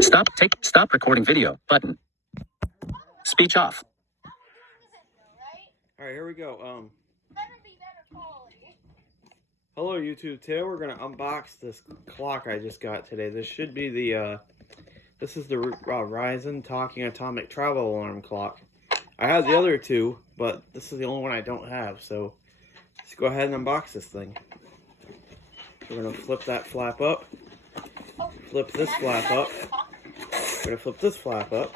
Stop recording video button. Speech off. All right, here we go. Hello YouTube. Today we're gonna unbox this clock I just got today. This should be the this is the Ryzen Talking Atomic Travel Alarm clock. I have the other two, but this is the only one I don't have. So let's go ahead and unbox this thing. We're gonna flip that flap up. Flip this flap up. We're gonna flip this flap up.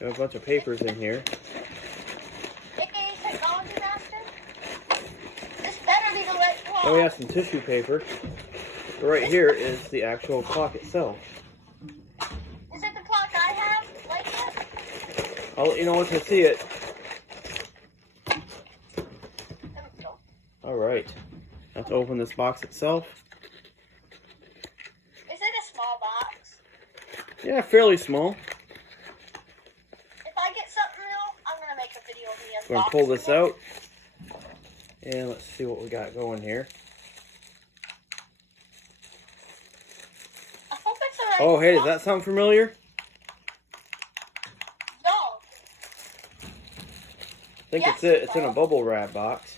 We have a bunch of papers in here. Oh, we have some tissue paper. But right here is the actual clock itself. Is it the clock I have? Like it? I'll let you know once I see it. There we go. Alright. Let's open this box itself. Is it a small box? Yeah, fairly small. If I get something real, I'm going to make a video of the unboxing. We're going to pull this out. And let's see what we got going here. I hope it's the right Oh, hey, does box. that sound familiar? No. I think Yes, it's it. It's it in a does. bubble wrap box.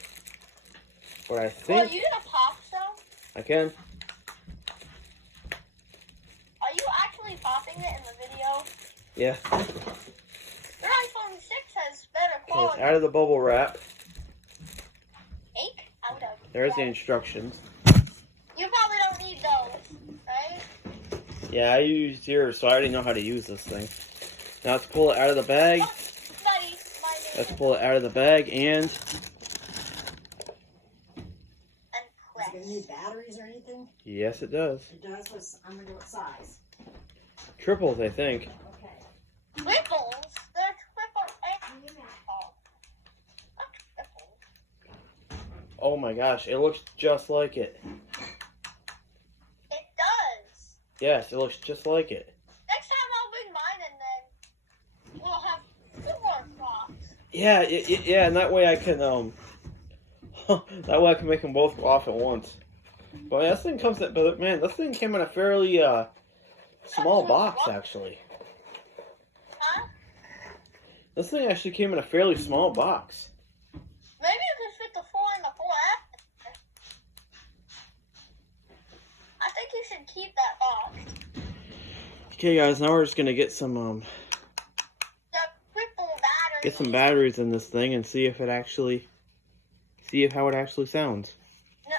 But I Well, think you gonna pop some? I can. Are you actually popping it in the video? Yeah. Your iPhone 6 has better Okay, it's quality. out of the bubble wrap. Take out of There's the that. instructions. You probably don't need those, right? Yeah, I used yours, so I already know how to use this thing. Now let's pull it out of the bag. Oh, buddy, my name Let's pull it out of the bag and and press. Is it going to need batteries or anything? yes, it does. It does. I'm going to do what size. Triples, I think. Okay. Triples? They're triple X. Oh. Not triples. Oh my gosh, it looks just like it. It does. Yes, it looks just like it. Next time I'll bring mine and then we'll have two more clocks. Yeah, yeah, and that way I can that way I can make them both go off at once. But this thing comes in, but man, this thing came in a fairly small box actually. Huh? This thing actually came in a fairly small box. Maybe you can fit the 4 and the 4F. I think you should keep that box. Okay, guys, now we're just gonna get some The triple battery. get some batteries in this thing and see if how it actually sounds. No.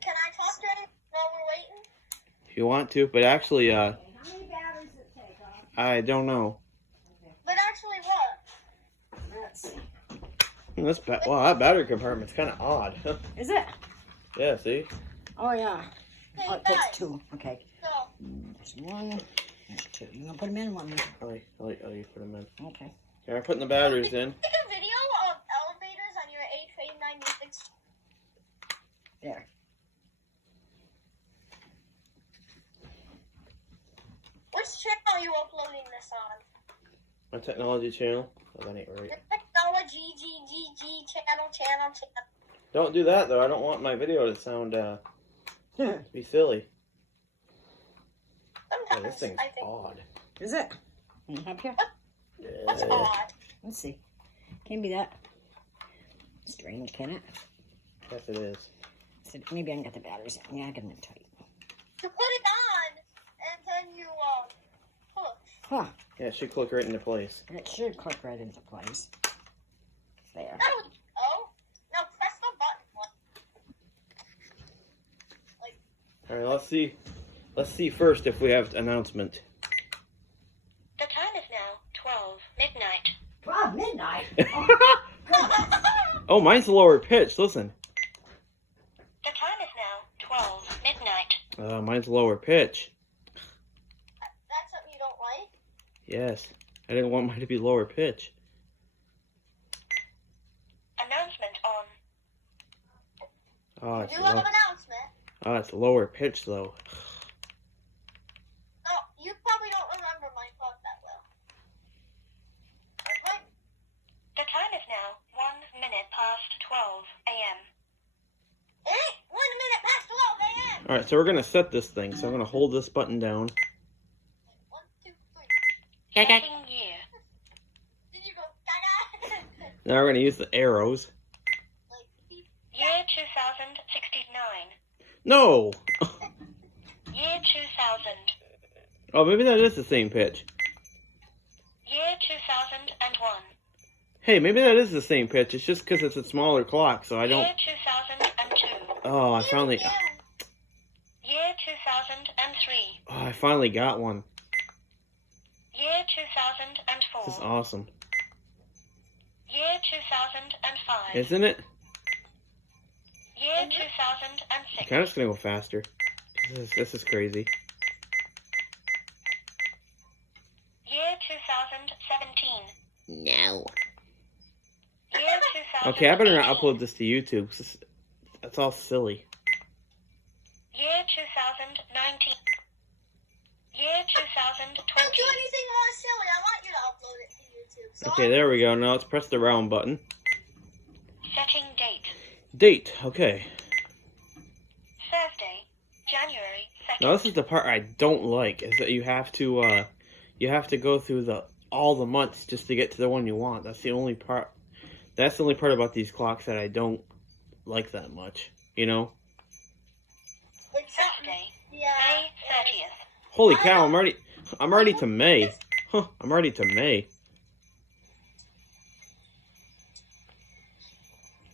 Can I talk to him while we're waiting? If you want to, but actually, Okay. How many batteries does it take? I don't know. But actually what? Let's see. Wow, that battery compartment's kind of odd. Is it? Yeah, see? Oh, yeah. Hey, Oh, it guys. takes two. Okay. So, There's one. There's two. You going to put them in one? I'll let you put them in. Okay. Okay, I'm putting the batteries in. take a video of elevators on your A96. There. Which channel are you uploading this on? My technology channel. Oh, that ain't right. The technology channel. Don't do that, though. I don't want my video to sound, be silly. Yeah, Sometimes this thing's I think odd. Is it? Can you help here? what's Yeah. odd. Let's see. Can't be that strange, can it? Yes, it is. So maybe I can get the batteries in. Yeah, I get them in tight. You put it on, and then you push. Huh. Yeah, it should click right into place. It should click right into place. There. Oh, now press the button. Like, All right, let's see. Let's see first if we have announcement. The time is now 12 midnight. 12 midnight. Oh, mine's lower pitch. Listen. The time is now 12 midnight. Mine's lower pitch. that's something you don't like? Yes. I didn't want mine to be lower pitch. Announcement on. Oh, it's You have low. an announcement. Oh, it's lower pitch though. No, you probably don't remember my clock that well. Okay. The time is now 1 minute past 12 a.m. It ain't 1 minute past 12 a.m. All right, so we're gonna set this thing. So I'm gonna hold this button down. Setting year. Did you go gaga? Now we're gonna use the arrows. Like, beep. Year 2069. No! Year 2000. Oh, maybe that is the same pitch. Year 2001. Hey, maybe that is the same pitch. It's just because it's a smaller clock, so I don't... Year 2002. Oh, I finally... Year 2003. Oh, I finally got one. Year 2004. This is awesome. Year 2005. Isn't it? Year 2006. Okay, I'm just gonna go faster. This is crazy. Year 2017. No. Year 2018. Okay, I better not upload this to YouTube. That's all silly. Year 2019. Year 2020. Don't do anything more silly. I want you to upload it to YouTube. So Okay, there we go. Now let's press the round button. Setting date. Date. Okay. Thursday, January 2nd. Now this is the part I don't like, is that you have to go through all the months just to get to the one you want. That's the only part. That's the only part about these clocks that I don't like that much. You know? Like Saturday, yeah. May 30th. Holy cow! I'm already to May. Huh? I'm already to May.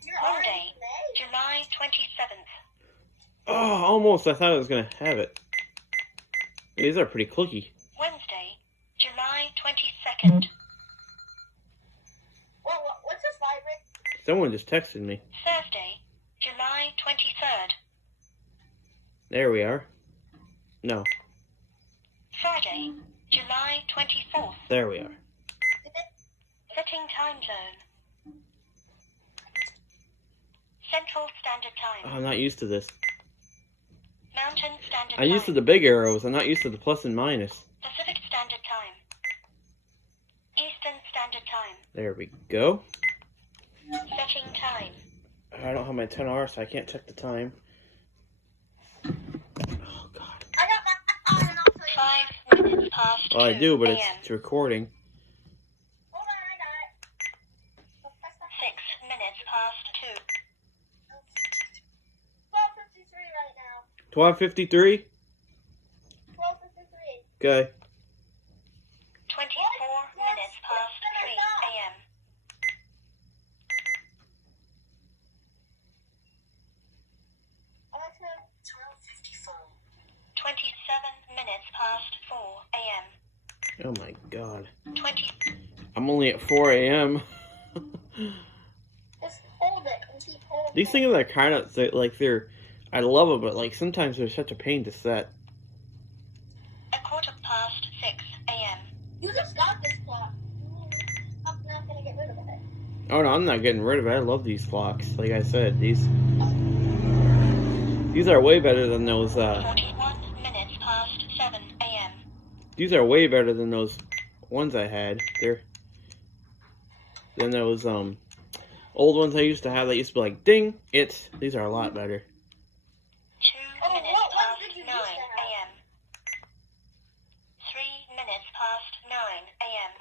You're already Monday, May? July 27th. Oh, almost. I thought I was gonna have it. These are pretty clicky. Wednesday, July 22nd. What's this vibrate? Someone just texted me. Thursday, July 23rd. There we are. No, Friday, July 24th. there we are. Setting time zone. Central Standard Oh, Time. I'm not used to this. Mountain Standard I'm Time. used to the big arrows. I'm not used to the plus and minus. Pacific Standard Time. Eastern Standard Time. There we go. Setting time. I don't have my 10 hours, so I can't check the time. Oh, God. I got my on and I'll tell you. 5 minutes past Well, I 2 do, but a.m. it's recording. Hold on, I got it. Let's press that. 6 minutes past 2. 12:53 right now. 12:53? 12:53. Okay. 24 minutes past 3 a.m. Alexa, 12:54. 27 minutes past 4 a.m. Oh, my God. 20. I'm only at 4 a.m. just hold it and keep holding. These things are kind of, like, I love them, but, like, sometimes they're such a pain to set. A quarter past 6 a.m. You just got this clock. I'm not gonna get rid of it. Oh, no, I'm not getting rid of it. I love these clocks. Like I said, these are way better than those, 41 minutes past 7 a.m. these are way better than those ones I had. Than those, old ones I used to have that used to be like, ding, these are a lot better. 2 Oh, minutes what past did you 9 used to have? a.m. 3 minutes past 9 a.m.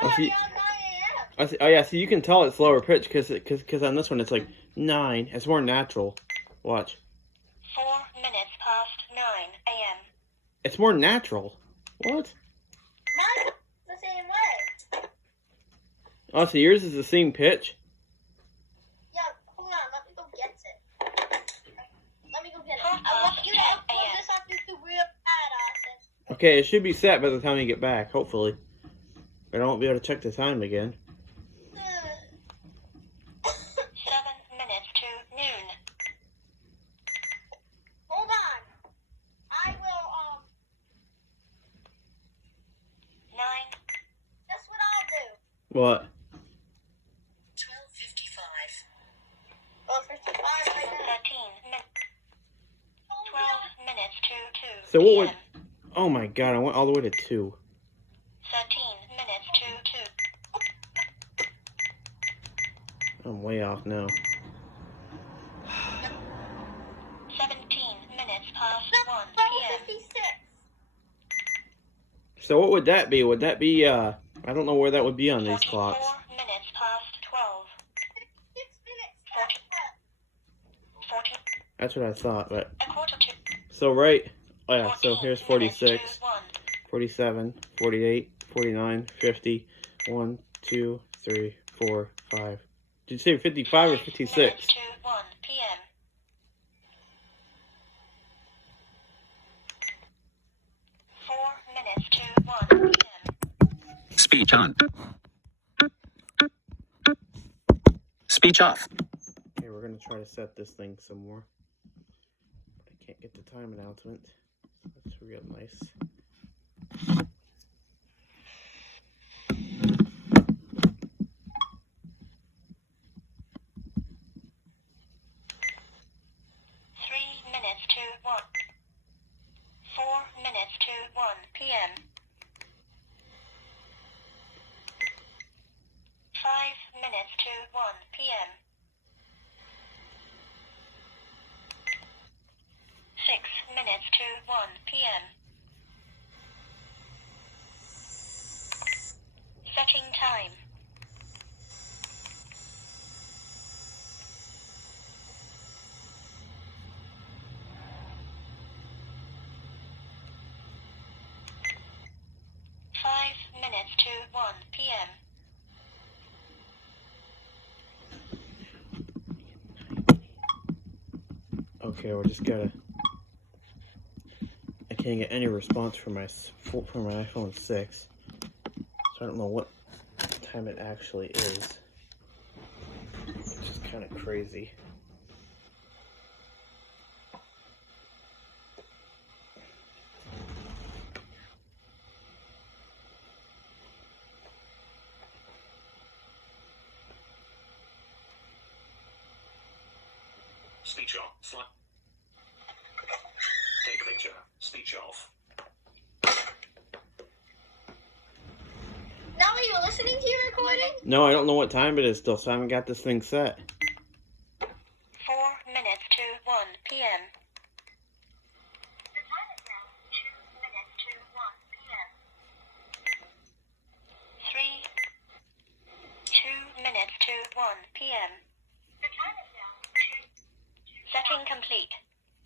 Oh, see, Already on 9 a.m. I see, oh yeah, see, you can tell it's lower pitch because on this one it's like 9. It's more natural. Watch. 4 minutes past 9 a.m. It's more natural. What? Mine's the same way. Oh, so yours is the same pitch? Yeah, hold on, let me go get it. Let me go get it. I want you to upload this on YouTube real bad, Austin. Okay, it should be set by the time you get back, hopefully. But I won't be able to check the time again. 7 minutes to noon. Hold on. I will, 9. that's what I'll do. What? 12:55. Oh, 55 right 13 now. minutes. 12 minutes to 2 So what would... p.m. Oh my god, I went all the way to 2. 13 minutes to 2. I'm way off now. 17 minutes past 1 p.m. 56. So what would that be? Would that be, I don't know where that would be on these 44 clocks. minutes past 12. 6 minutes past that. 40. That's what I thought, but... A quarter to. So right, oh yeah, so 14 here's minutes 46, to 1. 47, 48, 49, 50, 1, 2, 3, 4, 5. Did you say 55 or 56? Minutes to 1 p.m. 4 minutes to 1 p.m. Speech on. Speech off. Okay, we're gonna try to set this thing some more. I can't get the time announcement. That's real nice. Minutes to 1. 4 minutes to 1 p.m. 5 minutes to 1 p.m. 6 minutes to 1 p.m. Setting time. Minutes to 1 p.m. Okay, we're just gotta. I can't get any response from my iPhone 6, so I don't know what time it actually is. It's just kind of crazy. Speech off. Take a picture. Speech off. Now are you listening to your recording? No, I don't know what time it is still, so I haven't got this thing set. 4 minutes to 1 p.m. The time is now 2 minutes to 1 p.m. 2 minutes to 1 p.m. The time is now 2. Setting complete.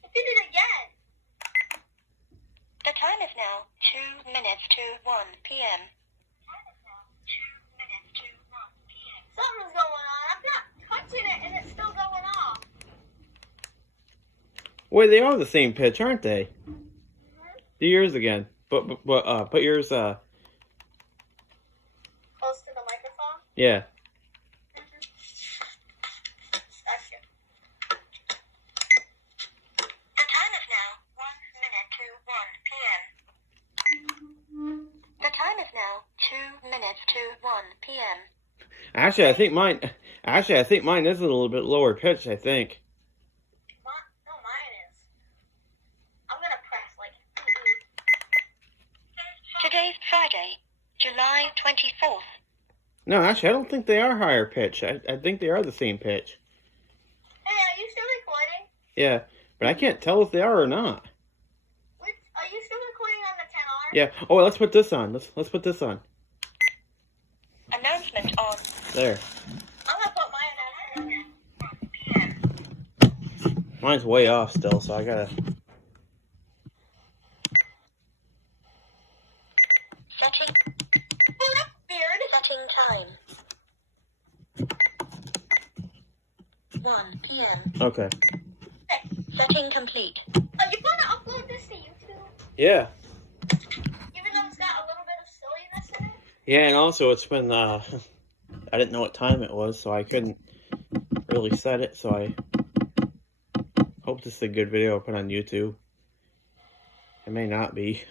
I did it again. The time is now 2 minutes to 1 p.m. Time is now 2 minutes to 1 p.m. Something's going on. I'm not touching it and it's still going off. Wait, they are the same pitch, aren't they? Do yours again. But put yours, Close to the microphone? yeah. Gotcha. The time is now 1 minute to 1 p.m. The time is now 2 minutes to 1 p.m. Actually, I think mine is a little bit lower pitch, I think. No, mine is. I'm gonna press like. Today's Friday, July 24th. No, actually, I don't think they are higher pitch. I think they are the same pitch. Hey, are you still recording? Yeah, but I can't tell if they are or not. Are you still recording on the 10R? Yeah. Oh, let's put this on. Let's put this on. Announcement on. There. I'm gonna put my announcement on. PM. Mine's way off still, so I gotta. Setting. Oh, that's weird. Setting time. 1 p.m. Okay. Setting complete. Are you gonna upload this to YouTube? Yeah. Even though it's got a little bit of silliness in it? Yeah, and also it's been. I didn't know what time it was, so I couldn't really set it. So I hope this is a good video to put on YouTube. It may not be.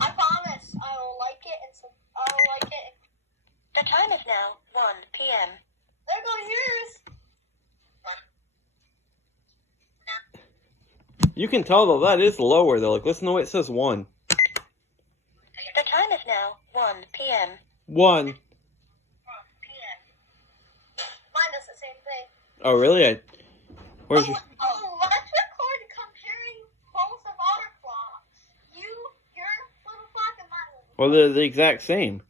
I promise I will like it and I will like it. The time is now 1 p.m. There goes yours. You can tell though that is lower though. Like listen to what it says 1. The time is now 1 p.m. 1. 1 p.m. Mine does the same thing. Oh really? Where's your? Let's record comparing both of our clocks. Your Well, they're the exact same.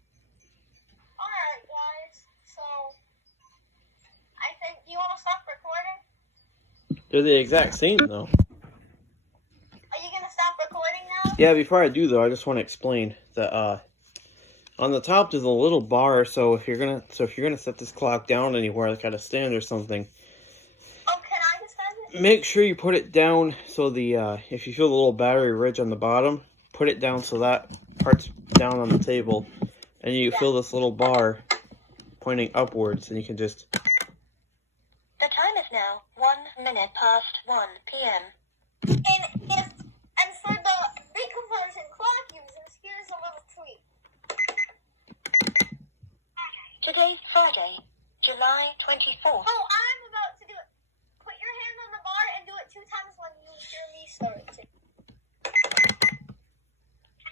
Alright, guys. So, I think, do you want to stop recording? They're the exact same, though. Are you going to stop recording now? Yeah, before I do, though, I just want to explain that, on the top there's a little bar, so if you're gonna set this clock down anywhere, like at a stand or something, Oh, can I decide it? make sure you put it down so the, if you feel the little battery ridge on the bottom, put it down so that part's down on the table, and you feel this little bar pointing upwards, and you can just... The time is now 1 minute past 1 p.m. And for the big conversion clock users, here's a little treat. Today's Friday, July 24th. Oh, I'm about to do it. Put your hand on the bar and do it 2 times when you hear me start it.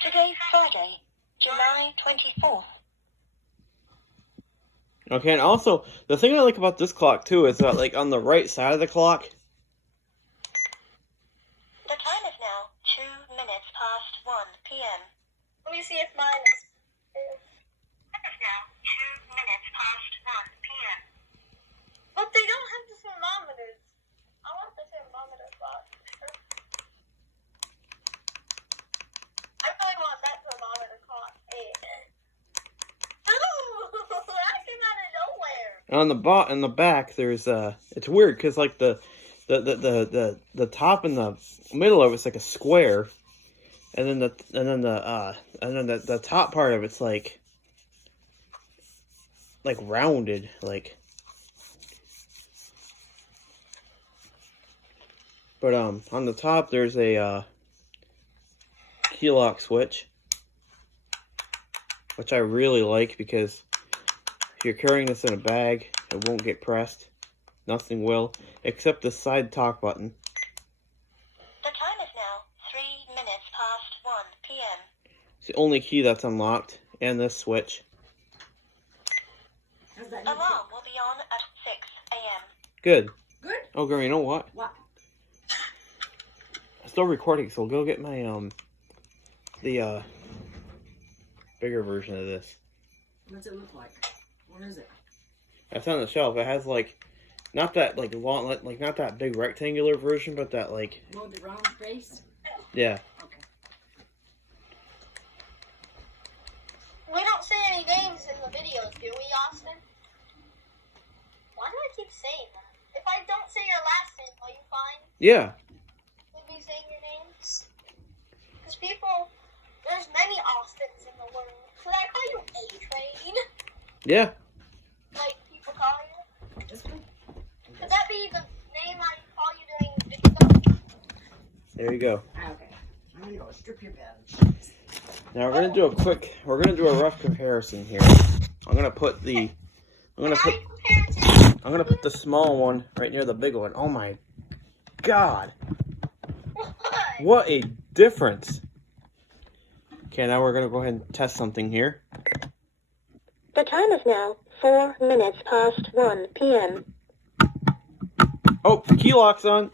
Today's Friday, July 24th. Okay, and also, the thing I like about this clock, too, is that, like, on the right side of the clock... The time is now 2 minutes past 1 p.m. Let me see if mine is. It is now 2 minutes past 1 p.m. But they don't have the thermometers. I want the thermometer clock. I really want that thermometer clock. Hey. Ooh, that came out of nowhere. And on in the back, there's it's weird because like the top and the middle of it's like a square, and then the top part of it's like rounded, like. But on the top there's a key lock switch, which I really like because if you're carrying this in a bag, it won't get pressed. Nothing will, except the side talk button. The time is now 3 minutes past 1 p.m. It's the only key that's unlocked, and this switch. Alarm will be on at 6 a.m. Good. Good? Oh, girl, you know what? What? I'm still recording, so I'll go get my, the, bigger version of this. What's it look like? What is it? It's on the shelf. It has, like, not that, like, long, like, not that big rectangular version, but that, like... Well, the round face? Yeah. Okay. We don't say any names in the videos, do we, Austin? Why do I keep saying that? If I don't say your last name, are you fine Yeah. with me saying your names? Because people, there's many Austins in the world. Should I call you A-Train? Yeah. Like people call you? This one? Could that be the name I call you during the video? There you go. Okay. I'm gonna go strip your badge. Now we're gonna do a rough comparison here. I'm gonna put the small one right near the big one. Oh my God. What a difference. Okay, now we're gonna go ahead and test something here. The time is now 4 minutes past 1 p.m. Oh, the key lock's on.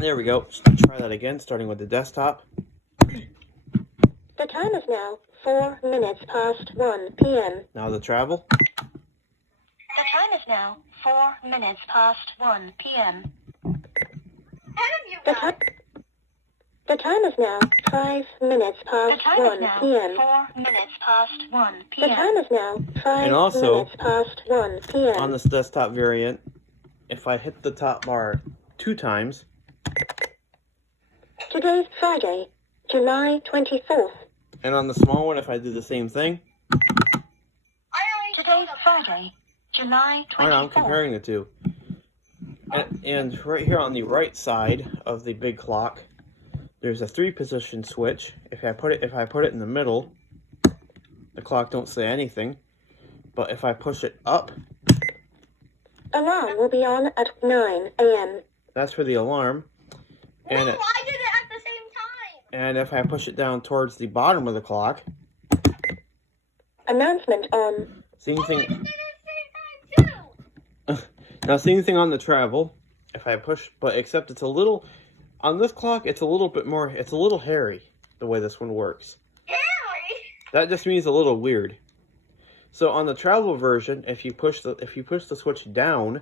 There we go. Let's try that again, starting with the desktop. The time is now 4 minutes past 1 p.m. Now the travel. The time is now 4 minutes past 1 p.m. The time is now 5 minutes past 1 p.m. 4 minutes past 1 The p.m. time is now 5 And also, minutes past 1 p.m. on this desktop variant, if I hit the top bar 2 times, Today's Friday, July 24th. and on the small one, if I do the same thing, Today's Friday, July I don't know, I'm 24th. comparing the two. And right here on the right side of the big clock, there's a 3-position switch. If I put it in the middle, the clock don't say anything. But if I push it up, Alarm will be on at 9 a.m. that's for the alarm. And No, it, I did it at the same time. and if I push it down towards the bottom of the clock, Announcement on. same Oh, I thing. did it at the same time too. Now, same thing on the travel. If I push, but except it's a little On this clock, it's a little bit more, it's a little hairy, the way this one works. Harry! That just means a little weird. So on the travel version, if you push the switch down,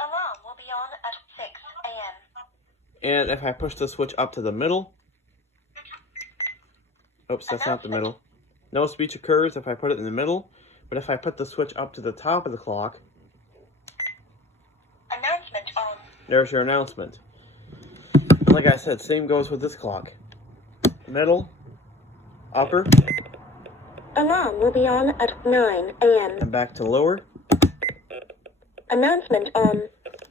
Alarm will be on at 6 a.m. and if I push the switch up to the middle, oops, that's not the middle. No speech occurs if I put it in the middle, but if I put the switch up to the top of the clock, Announcement on. there's your announcement. Like I said, same goes with this clock. Middle, upper, Alarm will be on at 9 a.m. and back to lower. Announcement on. No,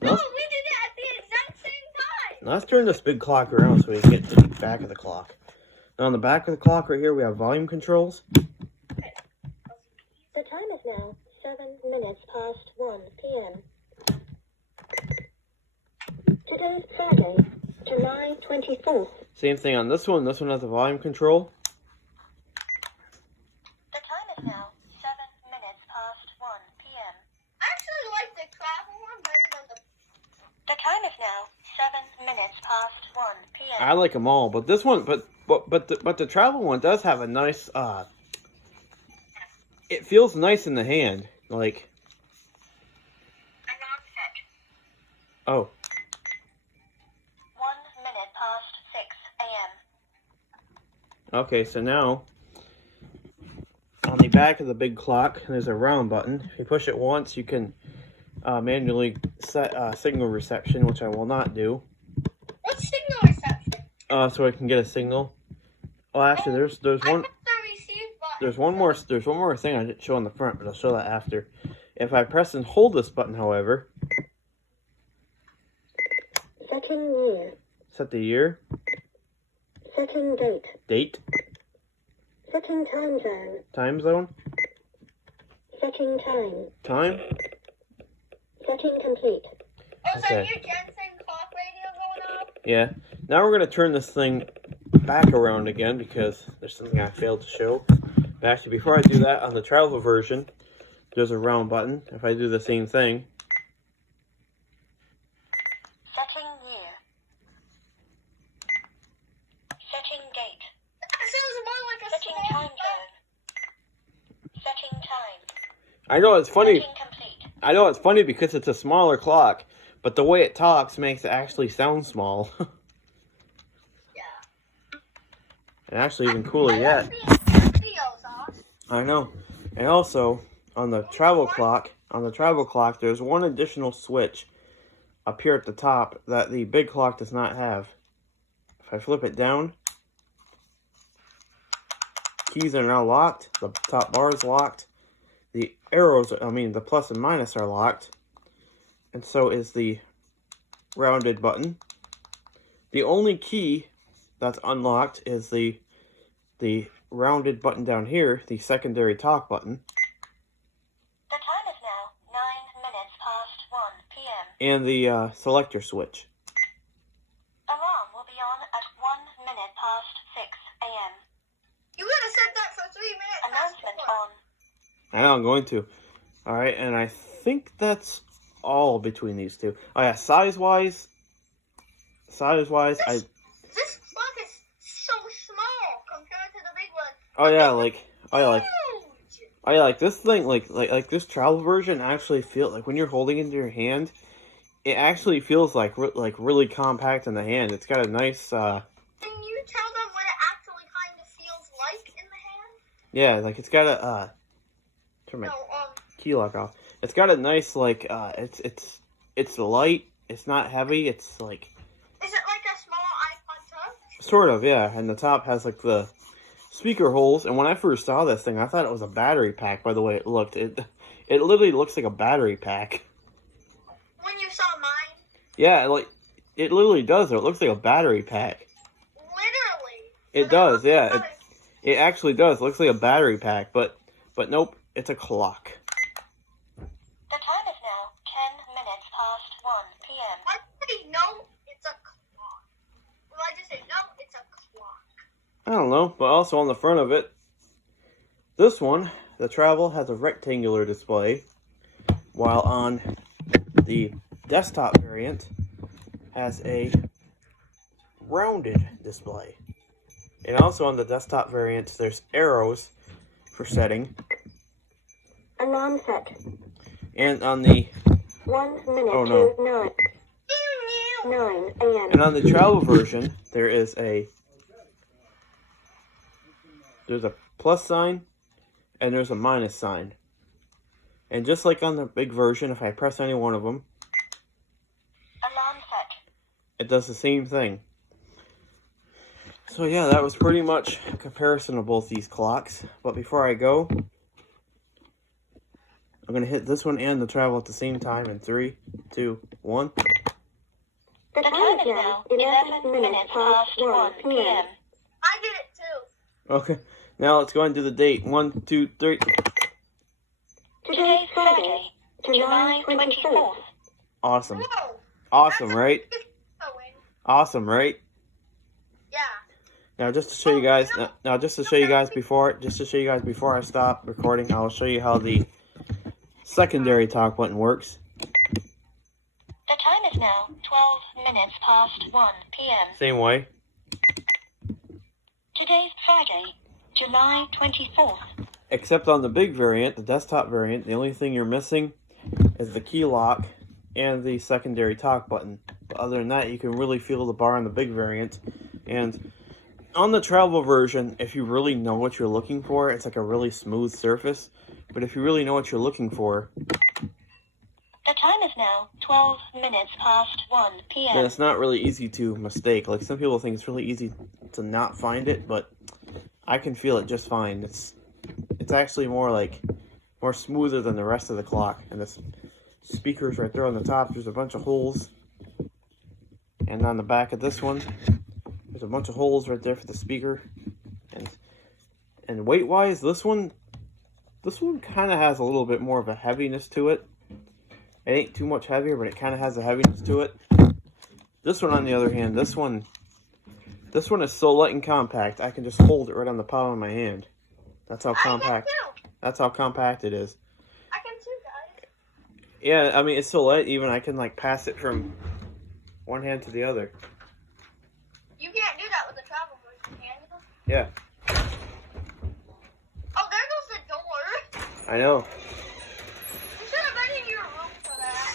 we did it at the exact same time! Now let's turn this big clock around so we can get to the back of the clock. Now on the back of the clock right here, we have volume controls. The time is now 7 minutes past 1 p.m. Today's Friday, July 24th. Same thing on this one. This one has a volume control. The time is now 7 minutes past 1 p.m. I actually like the travel one better than the... The time is now 7 minutes past 1 p.m. I like them all, but this one, but the travel one does have a nice. It feels nice in the hand, like. Alarm set. Oh, 1 minute past 6 a.m. okay. So now, on the back of the big clock, there's a round button. If you push it once, you can manually set signal reception, which I will not do. What's signal reception? So I can get a signal. Oh, actually, there's I one. pressed the receive button. There's one more thing I didn't show on the front, but I'll show that after. If I press and hold this button, however, Setting year. set the year, Setting date. date, Setting time zone. time zone, Setting time. time. Setting complete. Oh, is that Okay. your Jensen clock radio going off? Yeah. Now we're gonna turn this thing back around again because there's something I failed to show. But actually, before I do that, on the travel version, there's a round button. If I do the same thing, Setting year. Setting date. That sounds more like a Setting small time zone. Setting time. I know it's funny. Setting complete. I know it's funny because it's a smaller clock, but the way it talks makes it actually sound small. Yeah. And actually, even cooler yet. Videos off. I know. And also, on the travel clock, there's one additional switch up here at the top that the big clock does not have. If I flip it down, keys are now locked, the top bar is locked, the arrows, the plus and minus are locked, and so is the rounded button. The only key that's unlocked is the rounded button down here, the secondary talk button, The time is now 9 minutes past 1 p.m. and the selector switch. Alarm will be on at 1 minute past 6 a.m. You gotta set that for 3 minutes. Announcement That's on. I know, I'm going to. Alright, and I think that's all between these two. Oh yeah, size-wise, This clock is so small compared to the big one. like this thing, like this travel version actually feel like when you're holding it in your hand, it actually feels like really compact in the hand. It's got a nice, Can you tell them what it actually kind of feels like in the hand? yeah, like it's got a, turn my No, key lock off. It's got a nice, it's light, it's not heavy, it's like, is it like a small iPod Touch? sort of, yeah, and the top has like the speaker holes, and when I first saw this thing, I thought it was a battery pack by the way it looked. It literally looks like a battery pack. When you saw mine, Yeah, like, it literally does, it looks like a battery pack. literally. It does, yeah, it actually does, it looks like a battery pack, but nope, it's a clock. The time is now 10 minutes past 1 p.m. I say no, it's a clock. Well, I just say no, it's a clock. I don't know, but also on the front of it, this one, the travel, has a rectangular display, while on the desktop variant has a rounded display. And also on the desktop variant, there's arrows for setting. Alarm set. And on the 1 minute Oh, no. to 9 a.m. and on the travel version, there's a plus sign and there's a minus sign. And just like on the big version, if I press any one of them, Alarm set. it does the same thing. So yeah, that was pretty much a comparison of both these clocks. But before I go, I'm going to hit this one and the travel at the same time in 3, 2, 1. The time is now 11 minutes past 1 p.m. I did it too. Okay, now let's go ahead and do the date. 1, 2, 3. Today's Friday, July 24th. Awesome. Whoa. Awesome, right? Going. Awesome, right? Yeah. Now, just to show you guys, before I stop recording, I'll show you how the secondary talk button works. The time is now 12 minutes past 1 p.m. Same way. Today's Friday, July 24th. Except on the big variant, the desktop variant, the only thing you're missing is the key lock and the secondary talk button. But other than that, you can really feel the bar on the big variant. And on the travel version, if you really know what you're looking for, it's like a really smooth surface. But if you really know what you're looking for, The time is now 12 minutes past 1 p.m. then it's not really easy to mistake. Like, some people think it's really easy to not find it, but I can feel it just fine. It's actually more smoother than the rest of the clock. And the speakers right there on the top, there's a bunch of holes. And on the back of this one, there's a bunch of holes right there for the speaker. And weight-wise, this one kind of has a little bit more of a heaviness to it. It ain't too much heavier, but it kind of has a heaviness to it. This one, on the other hand, this one is so light and compact, I can just hold it right on the palm of my hand. That's how compact. That's how compact it is. I can too, guys. Yeah, I mean, it's so light, even I can pass it from one hand to the other. You can't do that with the travel version, can you? Yeah, Oh, there goes the door. I know. You should have been in your room for that.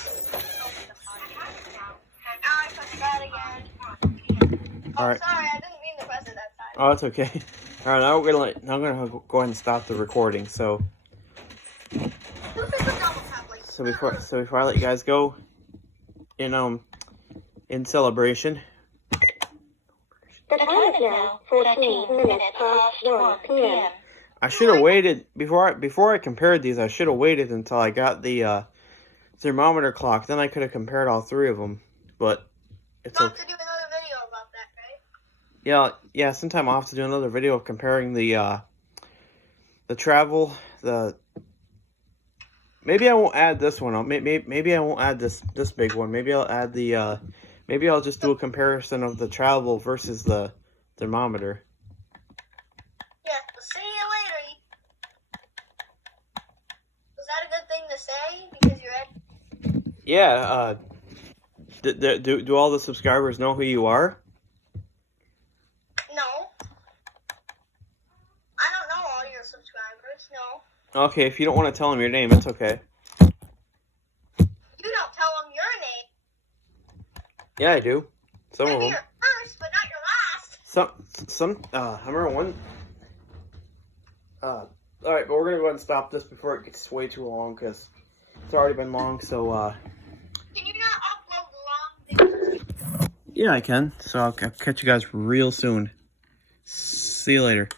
Now I pressed that again. Oh, All right. sorry, I didn't mean to press it that time. Oh, it's okay. All right, now I'm gonna go ahead and stop the recording. So This is the double tap, like. before I let you guys go, in celebration, The time is now 14 minutes past 1 p.m. I should have waited before I compared these. I should have waited until I got the thermometer clock. Then I could have compared all three of them. But it's We'll have okay. to do another video about that, right? Yeah. Sometime I'll have to do another video of comparing the travel. Maybe I won't add this one. Maybe I won't add this big one. Maybe I'll add the. Maybe I'll just do a comparison of the travel versus the thermometer. Yeah, see you later. Was that a good thing to say? Because you're at... Yeah. Do all the subscribers know who you are? No. I don't know all your subscribers, no. Okay, if you don't want to tell them your name, it's okay. You don't tell them your name. Yeah, I do. Some of Maybe them. your first, but not your last. I remember one. All right, but we're gonna go ahead and stop this before it gets way too long because it's already been long. So, Can you not upload long videos? yeah, I can. So I'll catch you guys real soon. See you later.